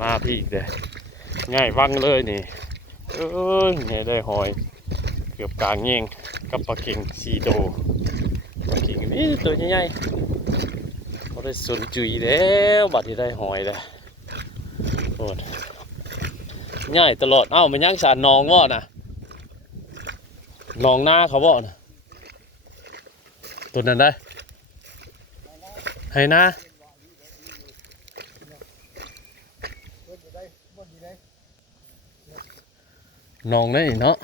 มาพี่อีกเลยง่ายวังเลยนี่เนี่ยได้หอยเกือบกลางเงี้ยงกับปลาเข็ง4 ตัวปลาเข็งนี่ตัวใหญ่ๆเขาได้สนจุยแล้วบัดที่ได้หอยเลยโอ้ง่ายตลอดเอ้ามันย่างสารนองว่ะนะนองหน้าเขาบ่นะตัวนั้นได้ให้หน้านองได้เนาะ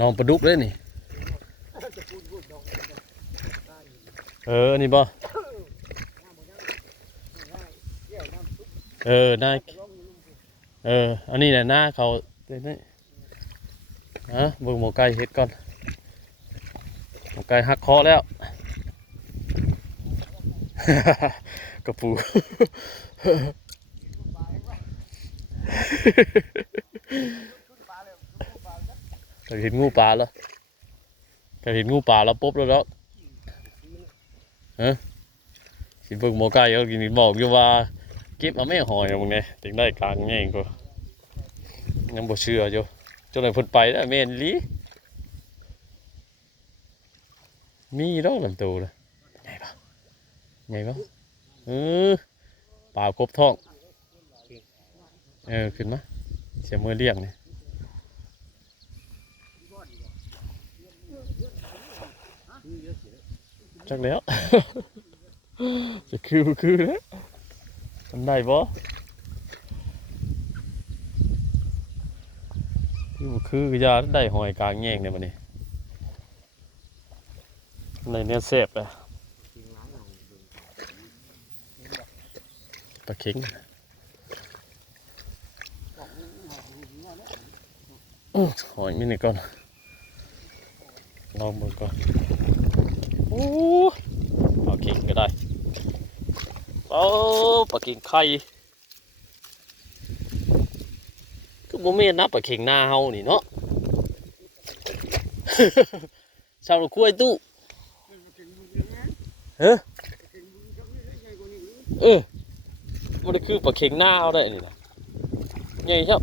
นองปลาดุกได้นี่นี่บ่ได้อันนี้แหละหน้าเขาเนี่ยเบิ่งหมูไก่เฮ็ดก่อนหมูไก่หักคอแล้วกระปูก็เห็นงูปลาแล้วก็เห็นงูปลาแล้วปุ๊บแล้วสิเบิ่งหมูไก่เขากินบอกอยู่ว่าเก็บมาไม่หอยมึงไงถึงได้กลางแง่งก็ยังบ่เชื่ออยู่จนไหนพุ่นไปแล้วแม่นลีมีดอกลำตัวเลยไงปะปลาครบท้องขึ้นมาเสียมือเลี้ยงเนี่ยจักแล้ว จะคือแล้วมันได้บ่คือยาได้หอยกลางแง่งเนี่ยมันนี่ในเนี้ยเสพเลยปลาเข็งหอยมินิก่อนลองมือก่อนปลาเข็งก็ได้ปลาเข็งไข่ก็บ่แม่นนะปลาเข็งหน้าเฮานี่เนาะ ชาวคุ้ยตู้มันคือปลาเข็งหน้าเฮาได้นี่นะใหญ่ครับ